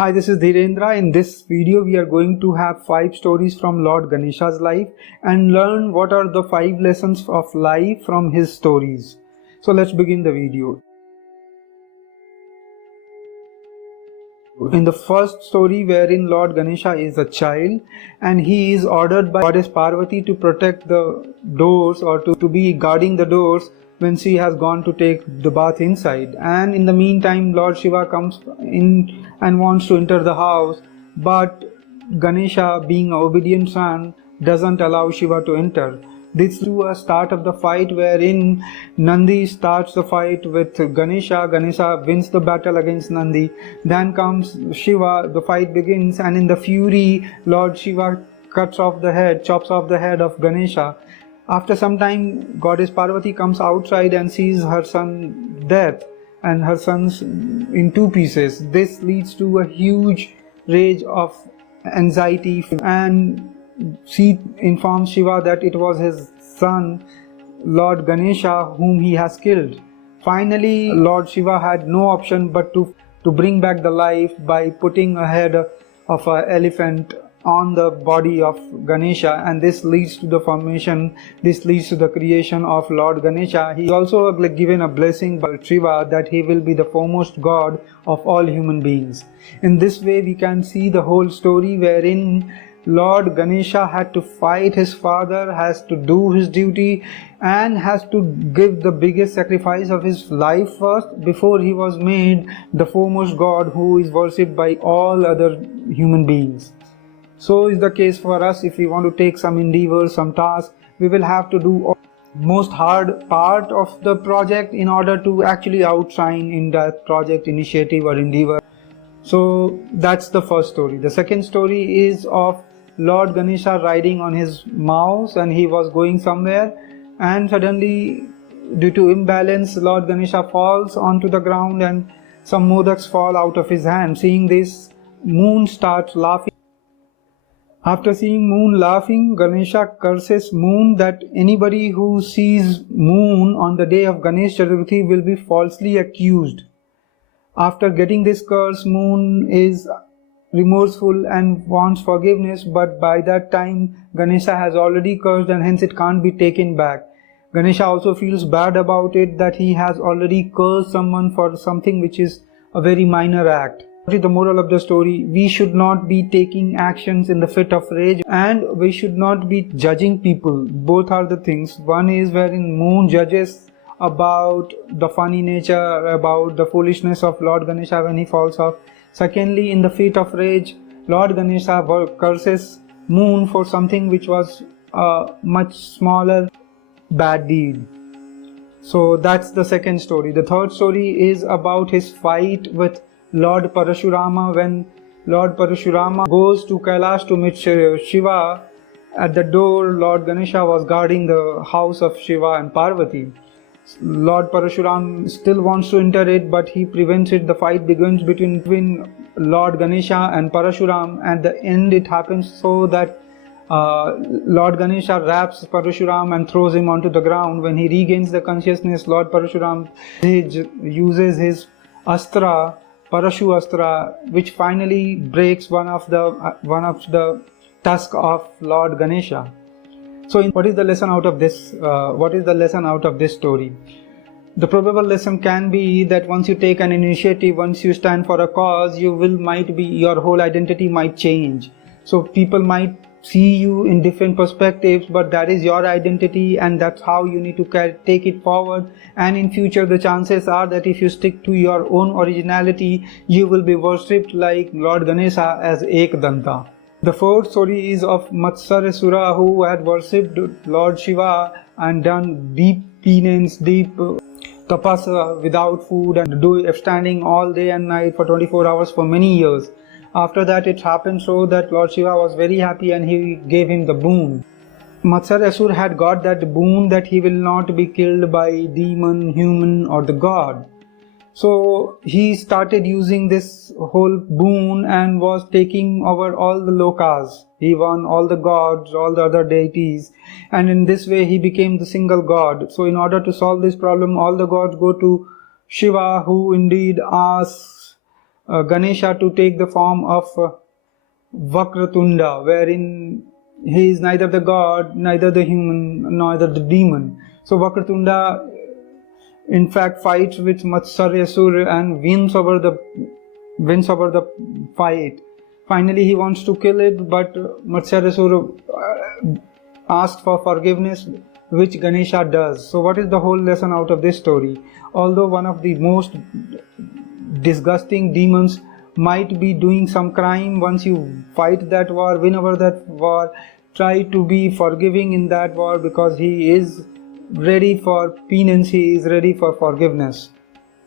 Hi, this is Dhirendra. In this video, we are going to have 5 stories from Lord Ganesha's life and learn what are the 5 lessons of life from his stories. So let's begin the video. In the first story, wherein Lord Ganesha is a child and he is ordered by Goddess Parvati to protect the doors or to be guarding the doors when she has gone to take the bath inside, and in the meantime Lord Shiva comes in and wants to enter the house, but Ganesha, being an obedient son, doesn't allow Shiva to enter. This to a start of the fight wherein Nandi starts the fight with Ganesha. Ganesha wins the battle against Nandi. Then comes Shiva, the fight begins, and in the fury Lord Shiva chops off the head of Ganesha. After some time, Goddess Parvati comes outside and sees her son death and her sons in 2 pieces. This leads to a huge rage of anxiety, and she informs Shiva that it was his son Lord Ganesha whom he has killed. Finally, Lord Shiva had no option but to bring back the life by putting a head of an elephant on the body of Ganesha, and this leads to the creation of Lord Ganesha. He is also given a blessing by Shiva that he will be the foremost god of all human beings. In this way, we can see the whole story wherein Lord Ganesha had to fight his father, has to do his duty, and has to give the biggest sacrifice of his life first before he was made the foremost god who is worshipped by all other human beings. So is the case for us. If we want to take some endeavors, some tasks, we will have to do most hard part of the project in order to actually outshine in that project, initiative or endeavor. So that's the first story. The second story is of Lord Ganesha riding on his mouse, and he was going somewhere, and suddenly, due to imbalance, Lord Ganesha falls onto the ground and some modaks fall out of his hand. Seeing this, Moon starts laughing. After seeing Moon laughing, Ganesha curses Moon that anybody who sees Moon on the day of Ganesh Chaturthi will be falsely accused. After getting this curse, Moon is remorseful and wants forgiveness, but by that time Ganesha has already cursed and hence it can't be taken back. Ganesha also feels bad about it, that he has already cursed someone for something which is a very minor act. The moral of the story: we should not be taking actions in the fit of rage, and we should not be judging people. Both are the things. One is wherein Moon judges about the funny nature, about the foolishness of Lord Ganesha when he falls off. Secondly, in the fit of rage, Lord Ganesha curses Moon for something which was a much smaller bad deed. So that's the second story. The third story is about his fight with Lord Parashurama. When Lord Parashurama goes to Kailash to meet Shiva, at the door Lord Ganesha was guarding the house of Shiva and Parvati. Lord Parashuram still wants to enter it, but he prevents it. The fight begins between Lord Ganesha and Parashuram. At the end, it happens so that Lord Ganesha wraps Parashuram and throws him onto the ground. When he regains the consciousness, Lord Parashuram uses his astra, Parashu Astra, which finally breaks one of the tusk of Lord Ganesha. So, what is the lesson out of this? What is the lesson out of this story? The probable lesson can be that once you take an initiative, once you stand for a cause, your whole identity might change. So people might see you in different perspectives, but that is your identity, and that's how you need to take it forward. And in future, the chances are that if you stick to your own originality, you will be worshipped like Lord Ganesha as Ekdanta. The fourth story is of Matsarasura, who had worshipped Lord Shiva and done deep penance, deep tapasa without food, and standing all day and night for 24 hours for many years. After that, it happened so that Lord Shiva was very happy and he gave him the boon. Matsarasura had got that boon that he will not be killed by demon, human or the god. So he started using this whole boon and was taking over all the lokas. He won all the gods, all the other deities, and in this way he became the single god. So in order to solve this problem, all the gods go to Shiva, who indeed asks Ganesha to take the form of Vakratunda, wherein he is neither the god, neither the human, neither the demon. So Vakratunda in fact fights with Matsaryasura and wins over the fight. Finally he wants to kill it, but Matsaryasura asked for forgiveness, which Ganesha does. So what is the whole lesson out of this story? Although one of the most disgusting demons might be doing some crime, once you fight that war, win over that war, try to be forgiving in that war, because he is ready for penance, he is ready for forgiveness,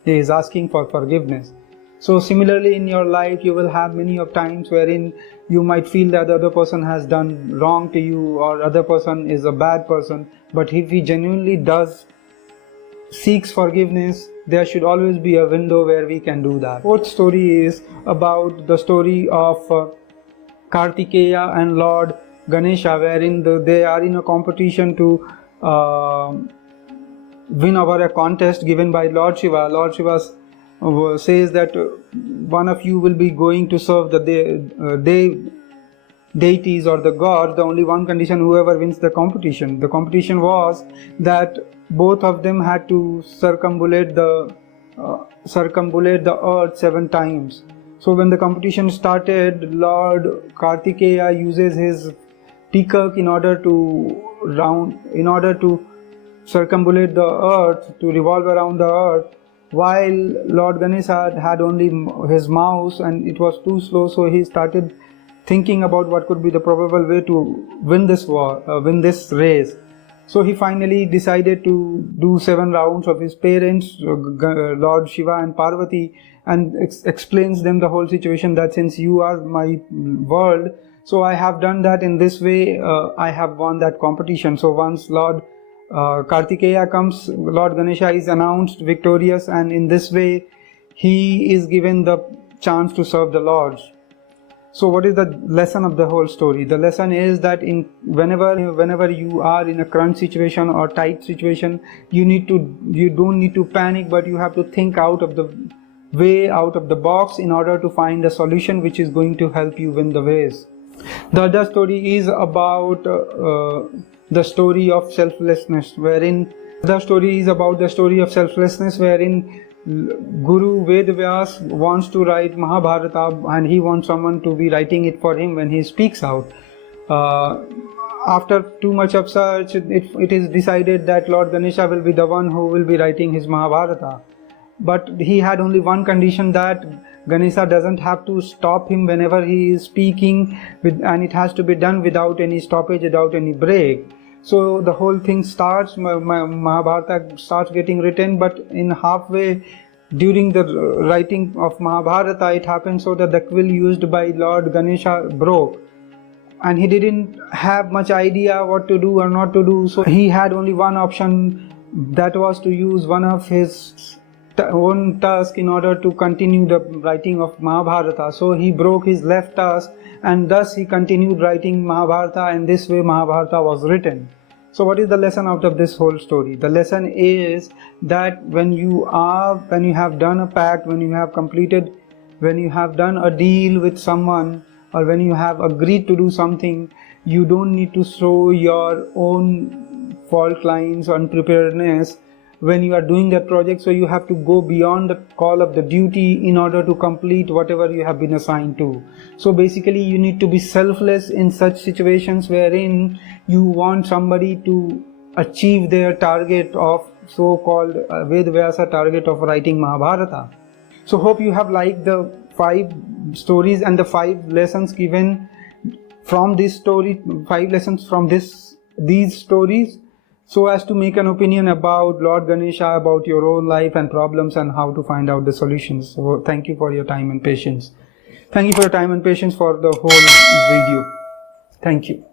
he is asking for forgiveness. So similarly in your life you will have many of times wherein you might feel that the other person has done wrong to you, or other person is a bad person, but if he genuinely seeks forgiveness, there should always be a window where we can do that. Fourth story is about the story of Kartikeya and Lord Ganesha, wherein they are in a competition to win over a contest given by Lord Shiva. Lord Shiva says that one of you will be going to serve the deities or the gods. The only one condition, whoever wins the competition. The competition was that both of them had to circumambulate the earth 7 times. So when the competition started, Lord Kartikeya uses his peacock in order to circumambulate the earth, to revolve around the earth, while Lord Ganesha had only his mouse and it was too slow. So he started thinking about what could be the probable way to win this race. So he finally decided to do 7 rounds of his parents, Lord Shiva and Parvati, and explains them the whole situation, that since you are my world, so I have done that in this way, I have won that competition. So once Lord Kartikeya comes, Lord Ganesha is announced victorious, and in this way he is given the chance to serve the Lords. So what is the lesson of the whole story? The lesson is that whenever you are in a crunch situation or tight situation, you don't need to panic, but you have to think out of the box in order to find a solution which is going to help you win the race. The other story is about the story of selflessness, wherein Guru Vedvyas wants to write Mahabharata, and he wants someone to be writing it for him when he speaks out. After too much of search, it is decided that Lord Ganesha will be the one who will be writing his Mahabharata. But he had only one condition, that Ganesha doesn't have to stop him whenever he is speaking, and it has to be done without any stoppage, without any break. So the whole thing starts, Mahabharata starts getting written, but in halfway during the writing of Mahabharata, it happened so that the quill used by Lord Ganesha broke, and he didn't have much idea what to do or not to do. So he had only one option, that was to use one of his own tusk in order to continue the writing of Mahabharata. So he broke his left tusk, and thus he continued writing Mahabharata, and this way Mahabharata was written. So what is the lesson out of this whole story? The lesson is that when you have done a pact, when you have done a deal with someone, or when you have agreed to do something, you don't need to show your own fault lines or unpreparedness when you are doing that project. So you have to go beyond the call of the duty in order to complete whatever you have been assigned to. So basically you need to be selfless in such situations wherein you want somebody to achieve their target of so-called Vedvyasa target of writing Mahabharata. So hope you have liked the 5 stories and the 5 lessons given from this story, 5 lessons from these stories, so as to make an opinion about Lord Ganesha, about your own life and problems, and how to find out the solutions. So thank you for your time and patience. Thank you for your time and patience for the whole video. Thank you.